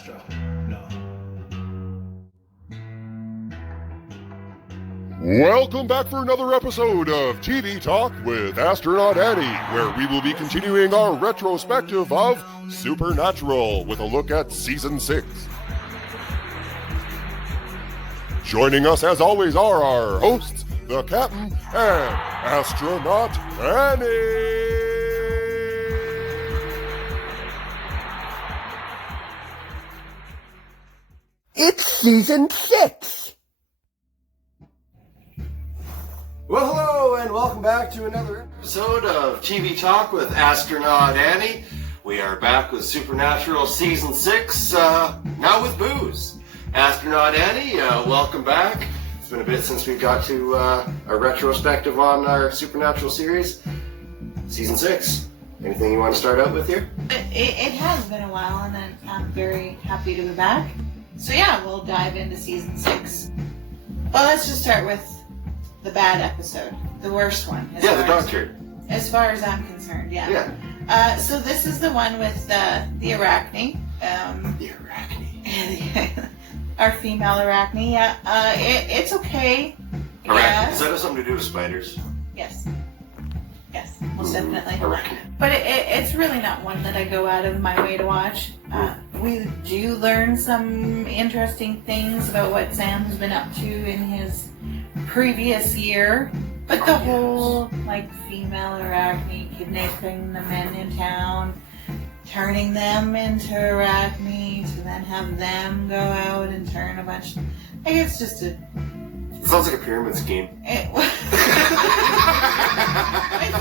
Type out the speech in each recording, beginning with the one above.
Astronaut. Welcome back for another episode of TV Talk with Astronaut Annie, where we will be continuing our retrospective of Supernatural with a look at Season 6. Joining us as always are our hosts, the Captain and Astronaut Annie. It's Season 6! Well, hello, and welcome back to another episode of TV Talk with Astronaut Annie. We are back with Supernatural Season 6, now with booze. Astronaut Annie, welcome back. It's been a bit since we got to a retrospective on our Supernatural series. Season 6. Anything you want to start out with here? It has been a while, and I'm very happy to be back. So yeah, we'll dive into Season 6. Well, let's just start with the bad episode, the worst one. Yeah, the doctor. As far as I'm concerned, yeah. So this is the one with the Arachne. The Arachne. Our female Arachne. Yeah. It's okay. Arachne. Yeah. Does that have something to do with spiders? Yes. Yes, most definitely. Arachne. But it's really not one that I go out of my way to watch. We do learn some interesting things about what Sam has been up to in his previous year, but the whole female Arachne kidnapping the men in town, turning them into Arachne to then have them go out and turn a bunch. It's just a. It sounds like a pyramid scheme. It's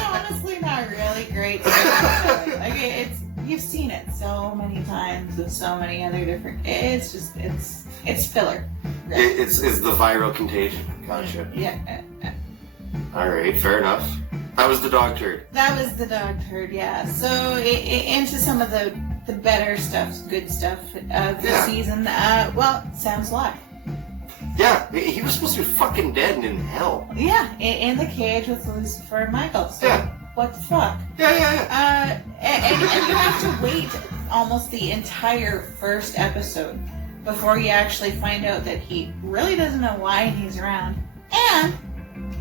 honestly not really great. You've seen it so many times with so many other different. It's filler. It's the viral contagion. Gotcha. Yeah. Alright, fair enough. That was the dog turd. That was the dog turd, yeah. So into some of the better stuff, good stuff of the season. Sam's alive. Yeah, he was supposed to be fucking dead and in hell. Yeah, in the cage with Lucifer and Michael. So what the fuck? Yeah. And you have to wait almost the entire first episode before you actually find out that he really doesn't know why he's around. And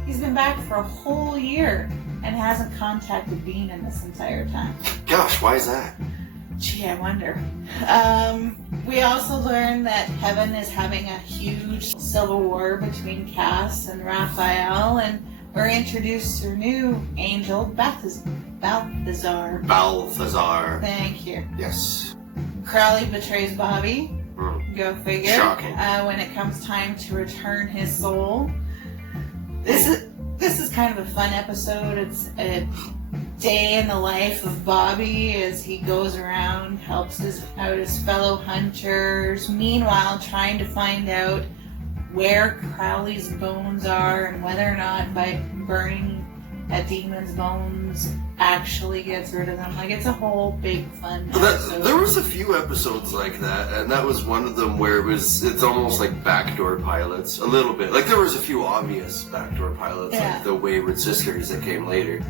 he's been back for a whole year and hasn't contacted Dean in this entire time. Gosh, why is that? Gee, I wonder. We also learn that Heaven is having a huge civil war between Cass and Raphael, and we're introduced to a new angel, Balthazar. Balthazar. Thank you. Yes. Crowley betrays Bobby. Go figure. Shocking. When it comes time to return his soul. This is kind of a fun episode. It's a day in the life of Bobby as he goes around, helps out his fellow hunters, meanwhile trying to find out where Crowley's bones are and whether or not by burning a demon's bones actually gets rid of them. It's a whole big fun episode. There was a few episodes like that, and that was one of them where it's almost like backdoor pilots, a little bit. There was a few obvious backdoor pilots, like the Wayward Sisters that came later.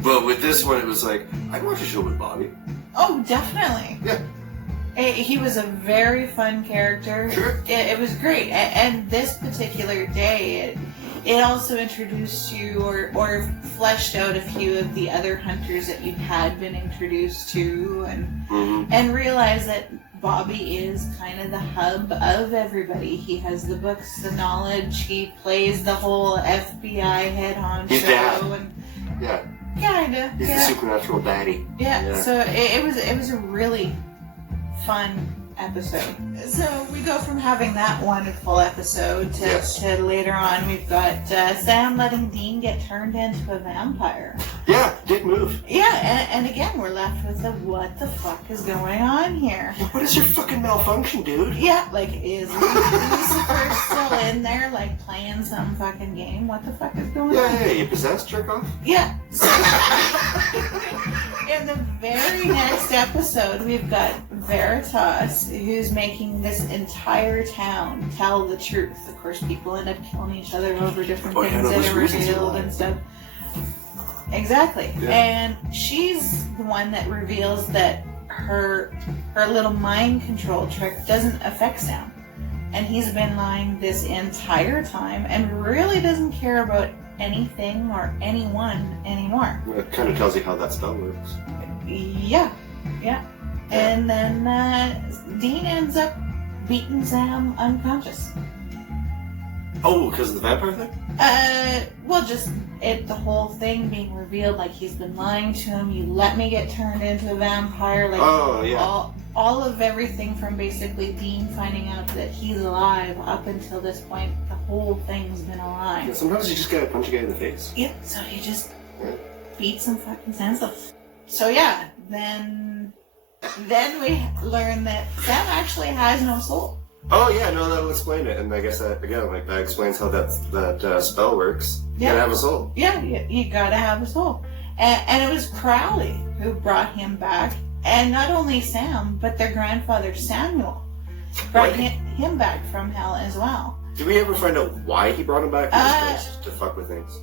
But with this one, it was I'd watch a show with Bobby. Oh, definitely. Yeah. He was a very fun character. Sure. It was great. And this particular day, it also introduced you or fleshed out a few of the other hunters that you had been introduced to and realized that Bobby is kind of the hub of everybody. He has the books, the knowledge. He plays the whole FBI head honcho. He's dad. Yeah. Kinda. He's the supernatural daddy. Yeah. So it was a really fun episode. So we go from having that wonderful episode to later on we've got Sam letting Dean get turned into a vampire. Yeah, dick move. Yeah, and again we're left with the what the fuck is going on here? Yeah, what is your fucking malfunction, dude? Yeah, is Lucifer still in there playing some fucking game? What the fuck is going on? Yeah, you possessed, jerk off? Yeah. In the very next episode, we've got Veritas, who's making this entire town tell the truth. Of course, people end up killing each other over different things that are revealed and stuff. Exactly. Yeah. And she's the one that reveals that her her little mind control trick doesn't affect Sam. And he's been lying this entire time and really doesn't care about anything or anyone anymore. It kind of tells you how that spell works. Yeah. And then Dean ends up beating Sam unconscious. Oh, because of the vampire thing? Well, just the whole thing being revealed, like he's been lying to him. You let me get turned into a vampire. Like, oh, yeah. All of everything from basically Dean finding out that he's alive up until this point, the whole thing's been a lie. Yeah, sometimes you just gotta punch a guy in the face. Yep, so he just beats him fucking senseless. So yeah, then we learn that Sam actually has no soul. Oh yeah, no, that'll explain it, and I guess that again, like that explains how that spell works. You gotta have a soul. Yeah, you gotta have a soul, and it was Crowley who brought him back, and not only Sam, but their grandfather Samuel brought him back from hell as well. Did we ever find out why he brought him back? Just to fuck with things.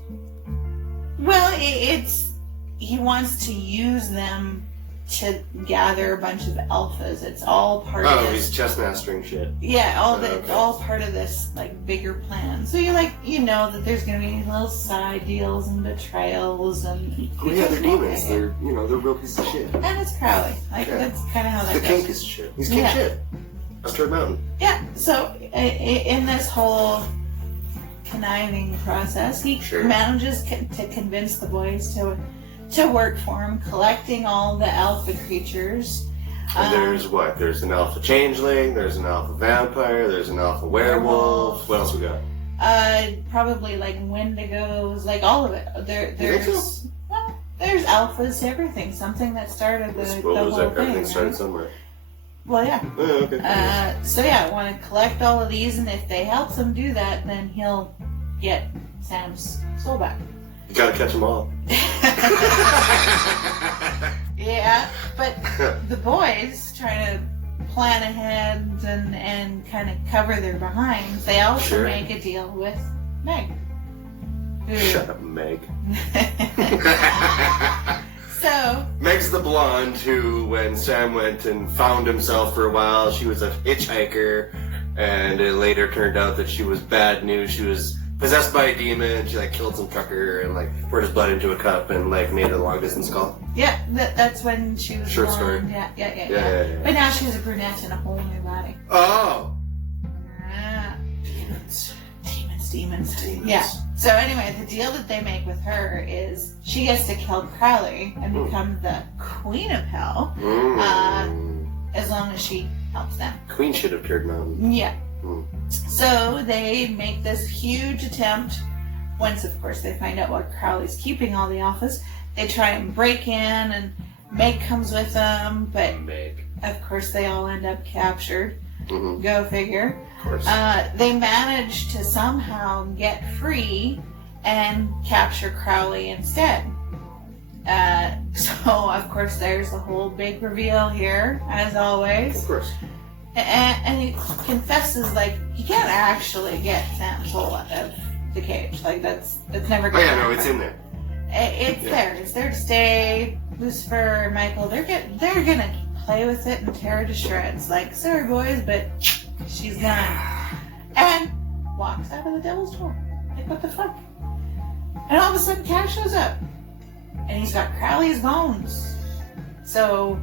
Well, he wants to use them to gather a bunch of alphas. It's all part of this. Oh, he's chest mastering shit. Yeah, all part of this like bigger plan. So you know that there's gonna be little side deals and betrayals and. Oh yeah, they're demons. They're they're real pieces of shit. And it's Crowley. That's kind of how that goes. The king piece of shit. He's king shit. Asteroid Mountain. Yeah. So in this whole conniving process, he manages to convince the boys to work for him, collecting all the alpha creatures. And there's what? There's an alpha changeling, there's an alpha vampire, there's an alpha werewolf. What else we got? Probably like wendigos, like all of it. There's alphas to everything. Something that started the whole thing. Everything started somewhere. Well, yeah. Oh, okay. So yeah, I want to collect all of these, and if they help him do that, then he'll get Sam's soul back. You gotta catch them all. Yeah, but the boys try to plan ahead and kind of cover their behinds. They also make a deal with Meg. Shut up, Meg. So Meg's the blonde who, when Sam went and found himself for a while, she was a hitchhiker, and it later turned out that she was bad news. She was possessed by a demon. She killed some trucker and poured his blood into a cup and made a long distance call. Yeah, that's when she was short blonde. story. Yeah. But now she's a brunette in a whole new body. Oh. Demons. Yeah. So anyway, the deal that they make with her is she gets to kill Crowley and become the queen of hell, as long as she helps them. Queen should have turned mountain. Yeah. So they make this huge attempt. Once, of course, they find out what Crowley's keeping all the alphas, they try and break in, and Meg comes with them, but of course they all end up captured. Go figure. Of course. They manage to somehow get free and capture Crowley instead. So, of course, there's the whole big reveal here, as always. Of course. And he confesses, he can't actually get Sam's soul out of the cage. It's never going to happen. Oh, yeah, no, it's in there. It's there. It's there to stay. Lucifer and Michael, they're gonna play with it and tear it to shreds. Sorry, boys, but she's gone. And walks out of the devil's door. What the fuck? And all of a sudden, Cash shows up. And he's got Crowley's bones. So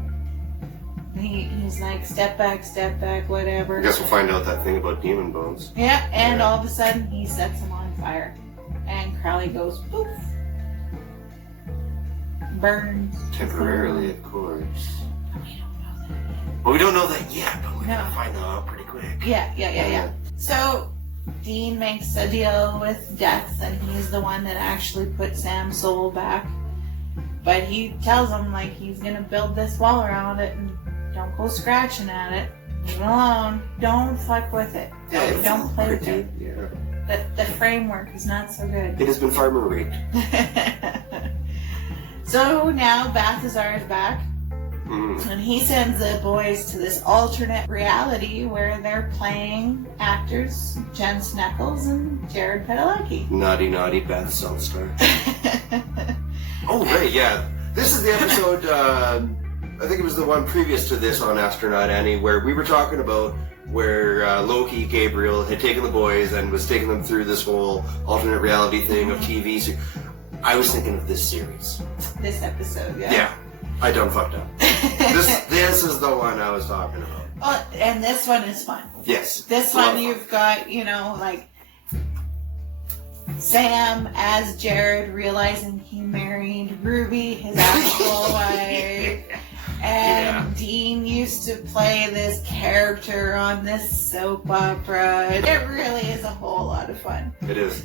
he's step back, whatever. I guess we'll find out that thing about demon bones. Yeah, and all of a sudden he sets him on fire. And Crowley goes poof. Burns. Temporarily, of course. Well, we don't know that yet, but we're gonna find that out pretty quick. Yeah. So Dean makes a deal with Death, and he's the one that actually put Sam's soul back. But he tells him he's gonna build this wall around it, and don't go scratching at it. Leave it alone. Don't fuck with it. Don't play with it. Yeah. The framework is not so good. It has been farmer raped. So now Balthazar is back. And he sends the boys to this alternate reality where they're playing actors Jen Sneckles and Jared Padalecki. Naughty Beth Star. Oh, right, yeah. This is the episode I think it was the one previous to this on Astronaut Annie, where we were talking about where Loki, Gabriel, had taken the boys and was taking them through this whole alternate reality thing of TV. So I was thinking of this series. This episode, yeah. Yeah, I done fucked up. This is the one I was talking about. Oh, and this one is fun. Yes. This one you've got, you know, like Sam as Jared realizing he married Ruby, his actual wife. And Dean used to play this character on this soap opera. It really is a whole lot of fun. It is.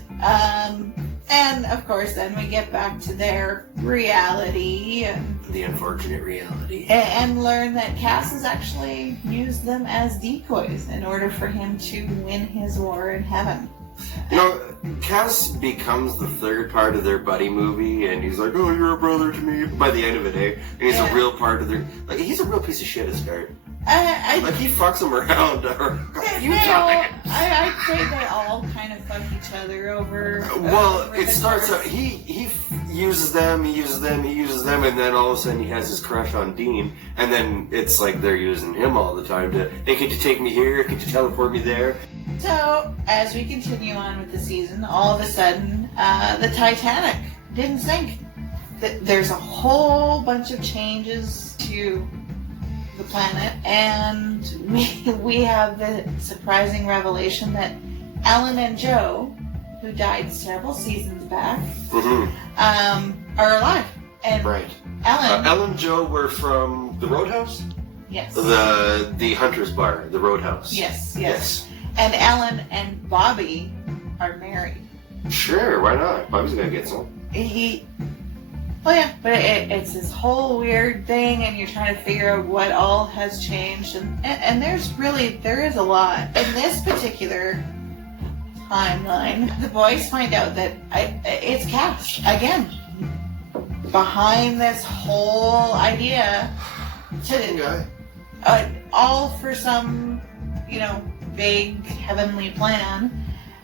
And of course then we get back to their reality and The unfortunate reality. and learn that Cass has actually used them as decoys in order for him to win his war in heaven. You know, Cass becomes the third part of their buddy movie, and he's like, "Oh, you're a brother to me." By the end of it, and he's a real part of their. Like, he's a real piece of shit as Guard. Like, he fucks them around a few times. I'd say they all kind of fuck each other over. Well, over it the starts course. out. He uses them, and then all of a sudden he has his crush on Dean, and then it's like they're using him all the time to, "Hey, could you take me here? Could you teleport me there?" So, as we continue on with the season, all of a sudden, the Titanic didn't sink. There's a whole bunch of changes to the planet, and we have the surprising revelation that Ellen and Joe, who died several seasons back, are alive. And Right. Ellen, Ellen and Joe were from the Roadhouse? yes. The Hunter's Bar, the Roadhouse. Yes. And Ellen and Bobby are married. Sure, why not? Bobby's gonna get some. But it's this whole weird thing, and you're trying to figure out what all has changed, and there is a lot. In this particular timeline, the boys find out that it's Cass again behind this whole idea to all for some, big heavenly plan,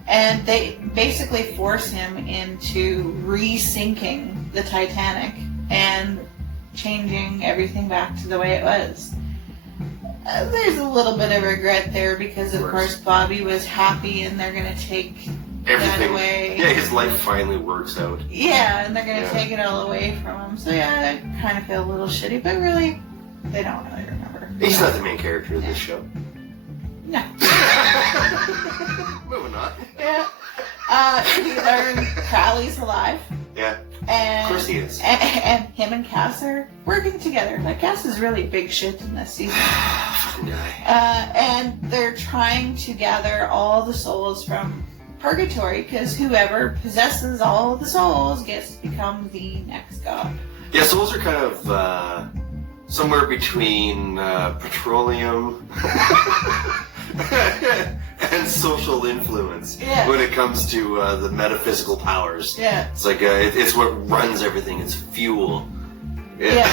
and they basically force him into re-sinking the Titanic and changing everything back to the way it was. There's a little bit of regret there because, of course, Bobby was happy, and they're going to take that away. Yeah, his life finally works out. Yeah, and they're going to take it all away from him. So yeah, I kind of feel a little shitty, but really, they don't really remember. He's not the main character of this show. No. Moving on. Yeah. We learn Crowley's alive. Yeah. And, of course he is. And him and Cass are working together. Like, Cass is really big shit in this season. Fucking guy. And they're trying to gather all the souls from purgatory, because whoever possesses all the souls gets to become the next god. Yeah, souls are kind of somewhere between petroleum and social influence when it comes to the metaphysical powers. Yeah. It's like it's what runs everything. It's fuel. Yeah.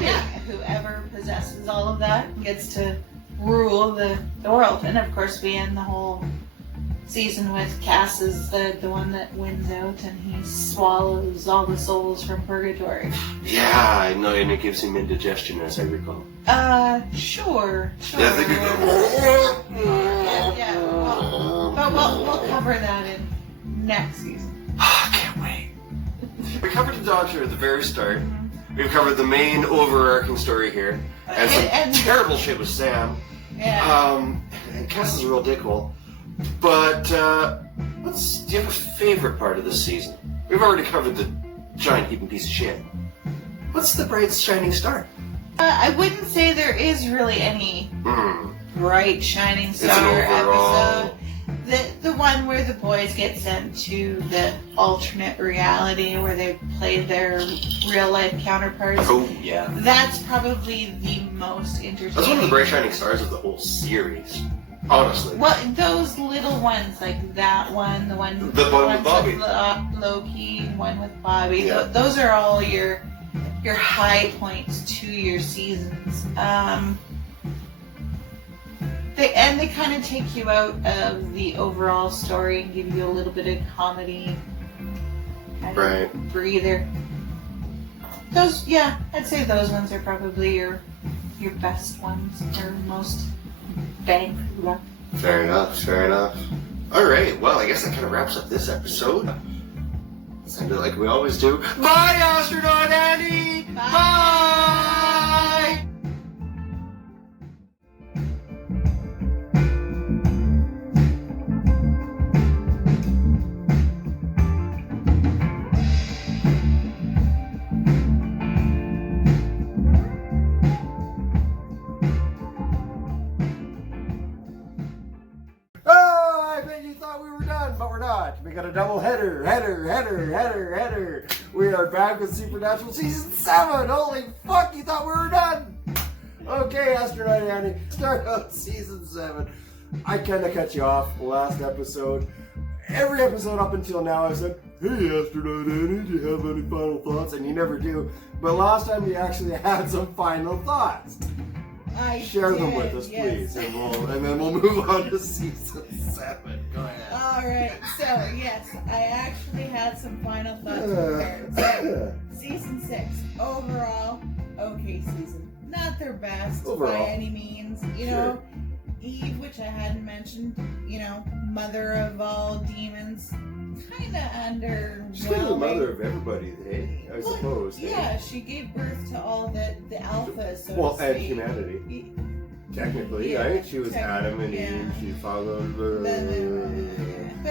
And whoever possesses all of that gets to rule the world. And of course, we end the whole season with Cass as the one that wins out, and he swallows all the souls from purgatory. Yeah, I know, and it gives him indigestion, as I recall. Sure. Yeah, I think But we'll cover that in next season. I can't wait. We covered the Doctor at the very start. We've covered the main overarching story here. And some terrible shit with Sam. Yeah. And Cass is a real dickhole. But, do you have a favorite part of this season? We've already covered the giant heaping piece of shit. What's the bright shining star? I wouldn't say there is really any bright shining It's an star overall- episode. The one where the boys get sent to the alternate reality where they play their real life counterparts. Oh, yeah. That's probably the most entertaining. That's one of the bright shining stars of the whole series. Honestly. Well, those little ones, like that one, the one with Bobby. Loki, one with Bobby. Yeah. Those are all your high points to your seasons. They kind of take you out of the overall story and give you a little bit of comedy, kind of breather. I'd say those ones are probably your best ones, or most bang for your buck. Fair enough. Alright, well, I guess that kind of wraps up this episode. Let's end it like we always do. Bye, Astronaut Annie! Bye! Oh, I bet you thought we were done, but we're not. We got a double header. We are back with Supernatural Season 7. Holy fuck, you thought we were done. Okay, Astronaut Annie, start out Season 7. I kind of cut you off last episode. Every episode up until now I've said, hey, Astronaut Annie, do you have any final thoughts? And you never do. But last time you actually had some final thoughts. Share them with us, yes. please, and then we'll move on to Season 7. Go ahead. Alright, so yes, I actually had some final thoughts prepared. So, Season 6, overall, okay season. Not their best Overall. by any means. You know, Eve, which I hadn't mentioned, mother of all demons, kind of underwhelming. She's kind of the mother of everybody, hey? I suppose. Hey? Yeah, she gave birth to all the alphas, so Well, to and speak. humanity. Technically, Yeah, right? She was Adam and yeah. Eve. She followed. But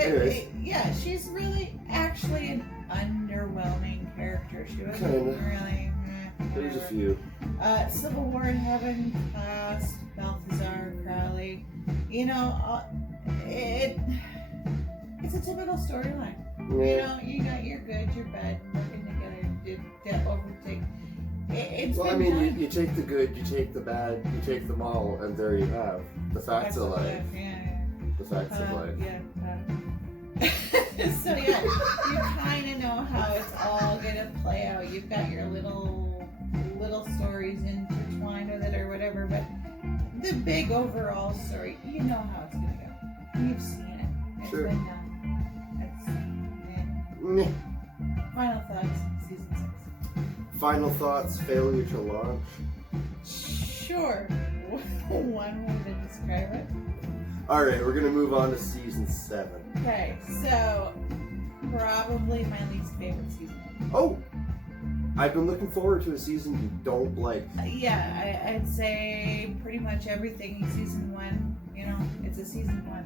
Anyways. yeah, she's really actually an underwhelming character. She wasn't Kinda. really. There's a whatever. few. Civil War in Heaven, Cast, Balthazar, Crowley. It's a typical storyline. Yeah. You got your good, your bad, working together to overtake. It's Well, I been mean, done. you take the good, you take the bad, you take them all, and there you have the facts of life. Yeah. The facts of life. So yeah, you kind of know how it's all gonna play out. You've got your little stories intertwined with it or whatever, but the big overall story, you know how it's gonna go. You've seen it. It's Sure. been done. Meh. Final thoughts, season 6. Final thoughts, failure to launch. Sure. One way to describe it. Alright, we're gonna move on to Season 7. Okay, so probably my least favorite season. Oh! I've been looking forward to a season you don't like. Yeah, I'd say pretty much everything in season 1, it's a season 1.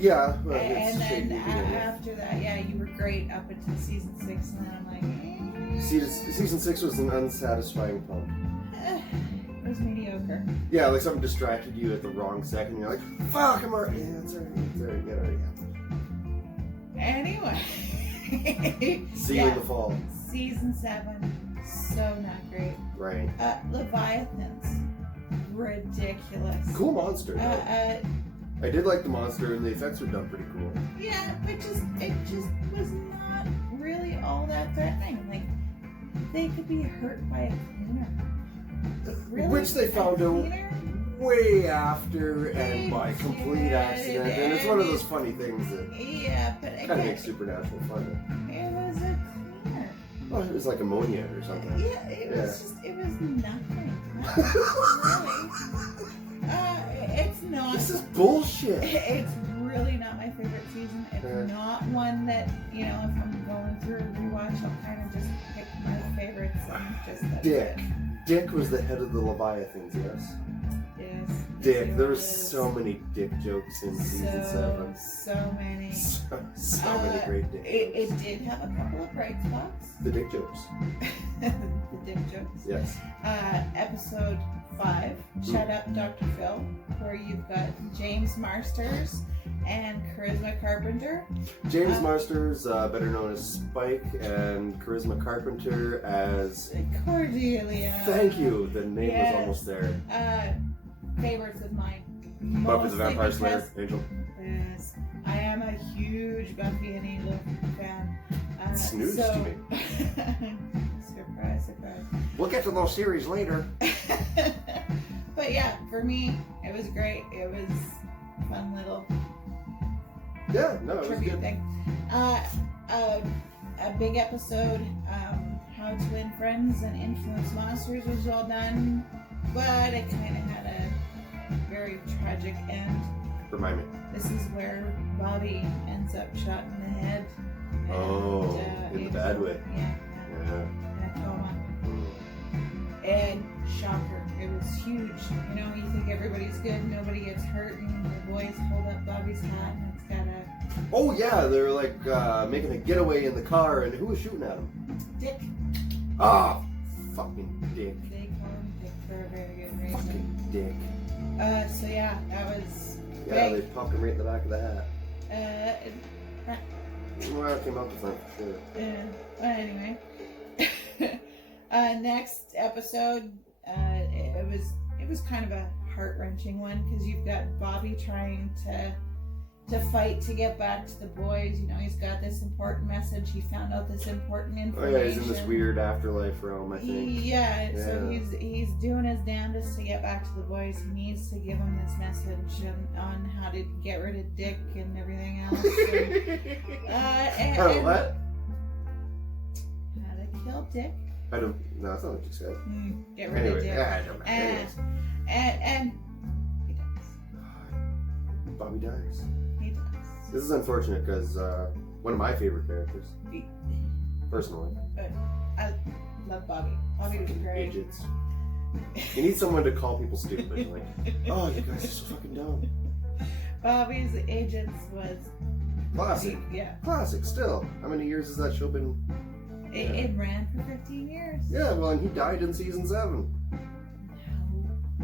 Yeah, well, And it's then shady beginning. after that, yeah, you were great up until season 6, and then I'm like, Season 6 was an unsatisfying pump. it was mediocre. Yeah, like something distracted you at the wrong second. You're like, fuck, I'm already. Yeah, it's already, it already happened. Anyway. See you in the fall. Season 7, so not great. Right. Leviathans, ridiculous. Cool monster. though. I did like the monster, and the effects were done pretty cool. Yeah, but it just was not really all that threatening. Like, they could be hurt by a cleaner. Really? Which they found A out cleaner? way after and by They complete did, accident. And it's one of and those funny things that Yeah, but kind of again, makes Supernatural fun. it was a cleaner. Well, it was like ammonia or something. Yeah, it was nothing. It's not. This is bullshit. It's really not my favorite season. It's not one that, if I'm going through a rewatch, I'll kind of just pick my favorites and just that's Dick. it. Dick was the head of the Leviathans, yes? Yes. Dick. There was yes. so many dick jokes in season 7. So many. So many great dick It jokes. did have a couple of bright spots. The dick jokes. The dick jokes. Yes. Episode 5, Shut Up, Dr. Phil, where you've got James Marsters and Charisma Carpenter. James Marsters, better known as Spike, and Charisma Carpenter as... Cordelia. Thank you, the name Yes. was almost there. Favorites of mine. Buffy the Mostly Vampire Slayer, because- Angel. Yes. I am a huge Buffy and Angel fan. Snooze to me. Surprise, surprise. We'll get to those series later. But yeah, for me, it was great. It was a fun little Yeah, no, it was tribute good. thing. A big episode. How How to Win Friends and Influence Monsters was well done, but it kind of had a very tragic end. Remind me. This is where Bobby ends up shot in the head. In the bad way. Yeah. Yeah. In a coma. Mm. And shocker. It was huge. You know, you think everybody's good, nobody gets hurt, and the boys hold up Bobby's hat, and it's got a Oh yeah, they're like making a getaway in the car, and who was shooting at them? Dick. Ah, fucking dick. They call him Dick for a very good reason. Fucking dick. So yeah, that was Yeah, big. they popped him right in the back of the hat. Well, it came out the front for sure. Well, anyway. Next episode, it was kind of a heart-wrenching one because you've got Bobby trying to fight to get back to the boys. You know, he's got this important message. He found out this important information. Oh yeah, he's in this weird afterlife realm, I think. Yeah, so he's doing his damnedest to get back to the boys. He needs to give them this message on how to get rid of Dick and everything else. And What? how to kill Dick. I don't. No, that's not what you said. Get rid of Anyway, Dick. yeah, I don't know. Anyways. And he does. Bobby dies. He does. This is unfortunate because one of my favorite characters, He- personally. But I love Bobby. Bobby was great. Agents. You need someone to call people stupid. Like, oh, you guys are so fucking dumb. Bobby's Agents was Classic. yeah. Classic. Still, how many years has that show been? It ran for 15 years. Yeah, well, and he died in season 7.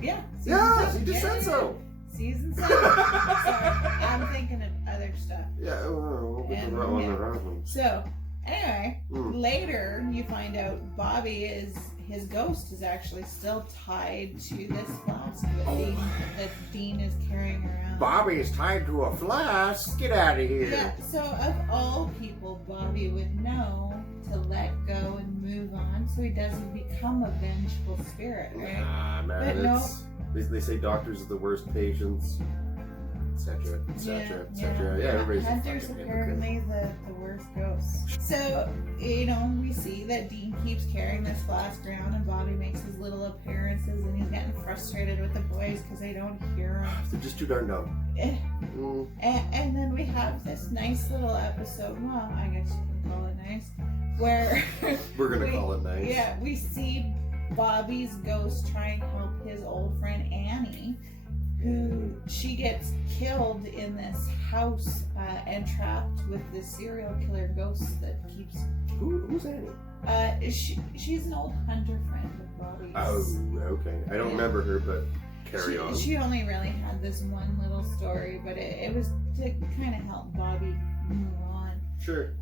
Yeah. Yeah, season he just said so. Season 7. Sorry, I'm thinking of other stuff. Yeah, we'll get the right one, the right one. So, anyway, Mm. later you find out Bobby his ghost is actually still tied to this flask that Dean is carrying around. Bobby is tied to a flask. Get out of here. Yeah, so of all people, Bobby would know to let go and move on so he doesn't become a vengeful spirit, right? Ah, man, But they say doctors are the worst patients, etc., etc., etc. Yeah, everybody's a Hunter's fucking hypocrite. apparently the worst ghost. So, you know, we see that Dean keeps carrying this flask around and Bobby makes his little appearances and he's getting frustrated with the boys because they don't hear him. They're just too darn dumb. Mm. And then we have this nice little episode, well, I guess you can call it nice, where We're gonna call it nice. Yeah, we see Bobby's ghost try and help his old friend Annie, who she gets killed in this house and trapped with this serial killer ghost that keeps. Who's Annie? She's an old hunter friend of Bobby's. Oh, okay. I don't remember her, but carry on. She only really had this one little story, but it was to kind of help Bobby move on. Sure.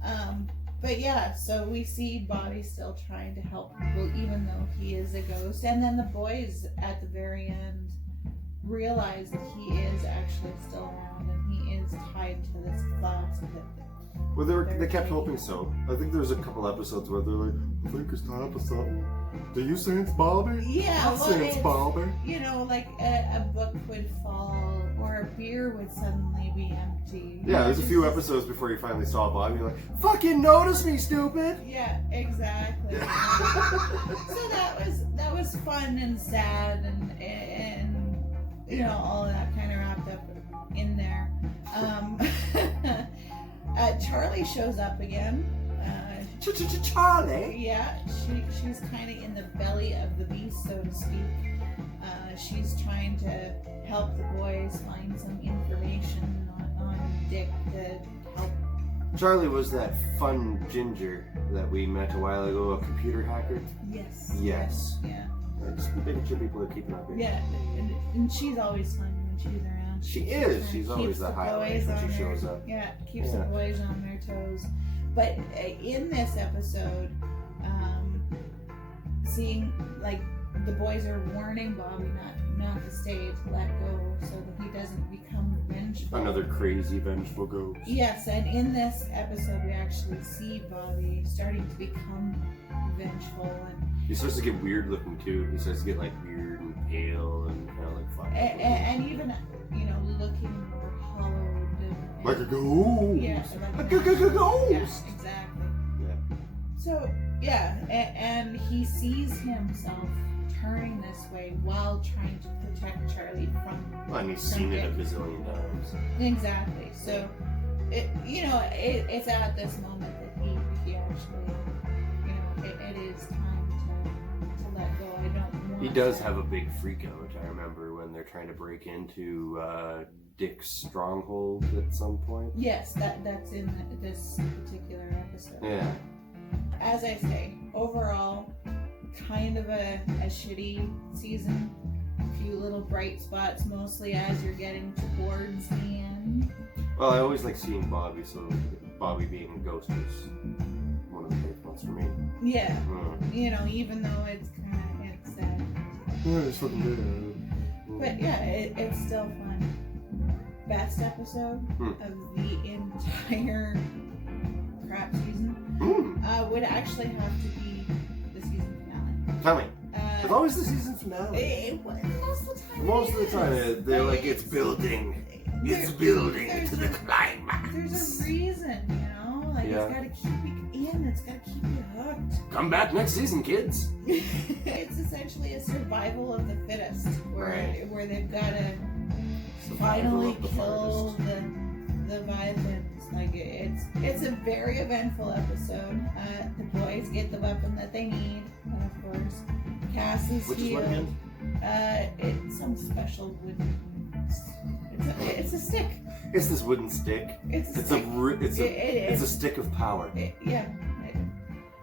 But yeah, so we see Bobby still trying to help people even though he is a ghost. And then the boys at the very end realize that he is actually still around and he is tied to this flask. Well, they kept hoping so. I think there's a couple episodes where they're like, I think it's time for something. Do you sense Bobby? Yeah, I sense Bobby. You know, like a book would fall or a beer would suddenly be empty. Yeah, there's a few episodes before you finally saw Bobby. You're like, fucking notice me, stupid! Yeah, exactly. So that was fun and sad and you know, all of that kind of wrapped up in there. Charlie shows up again. Charlie? Yeah, she's kind of in the belly of the beast, so to speak. She's trying to help the boys find some information on Dick to help. Charlie was that fun ginger that we met a while ago, a computer hacker. Yes. Yes. Yeah. Just making sure people are keeping up here. Yeah, and she's always fun when she's around. She is. Kinda She's always keeps the the highlight boys when on she their- shows up. Yeah, keeps the Yeah. boys on their toes. But in this episode, seeing like the boys are warning Bobby not to stay, to let go, so that he doesn't become vengeful. Another crazy vengeful ghost. Yes, and in this episode, we actually see Bobby starting to become vengeful and. He starts to get weird looking too. He starts to get like weird and pale and kind of like fucking. And even, you know, looking more hollowed. Like a ghost. Yeah, A ghost. Yeah, exactly. Yeah. So, Yeah, and he sees himself turning this way while trying to protect Charlie from. Well, and he's seen it a bazillion times. Exactly. So, it's at this moment that he actually, it is time to let go. I don't want. He does have a big freak out. I remember when they're trying to break into Dick's stronghold at some point. Yes, that's in this particular episode. Yeah. As I say, overall, kind of a shitty season. A few little bright spots, mostly as you're getting towards the end. Well, I always like seeing Bobby, so Bobby being a ghost is one of the big ones for me. Yeah. Even though it's sad. Yeah, it's fucking good. But yeah, it's still fun. Best episode of the entire crap season would actually have to be the season finale. Tell me. It's always the season finale. Most of the time, they're like, it's building. It's building to the climax. There's a reason, Like, Yeah. it's gotta keep you in. It's gotta keep you hooked. Come back next season, kids. It's essentially a survival of the fittest, where they've gotta finally kill the Leviathans. Like, it's a very eventful episode. The boys get the weapon that they need, and of course, Cass is Which is healed. what again? It's some special wooden. It's a stick. It's this wooden stick. It's a stick. It's a stick of power. Yeah.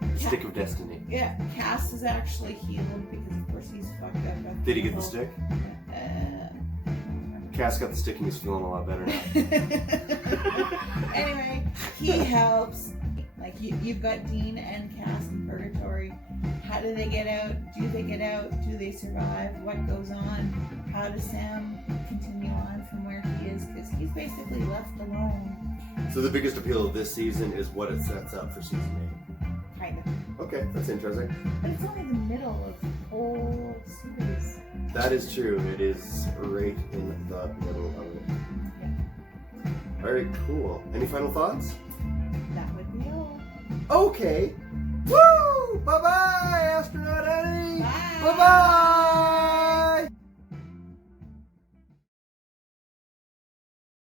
A stick of destiny. Yeah. Cass is actually healed because, of course, he's fucked up. Did he get the stick? Cass got the stick and he's feeling a lot better now. Anyway, he helps. Like, you've got Dean and Cass in purgatory. How do they get out? Do they get out? Do they survive? What goes on? How does Sam continue on from where he is? Because he's basically left alone. So the biggest appeal of this season is what it sets up for season 8. Kind of. Okay, that's interesting. But it's only the middle of the whole series. That is true. It is right in the middle of it. Yeah. Very cool. Any final thoughts? That would be all. Okay. Woo! Bye-bye, Astronaut Annie! Bye! Bye-bye!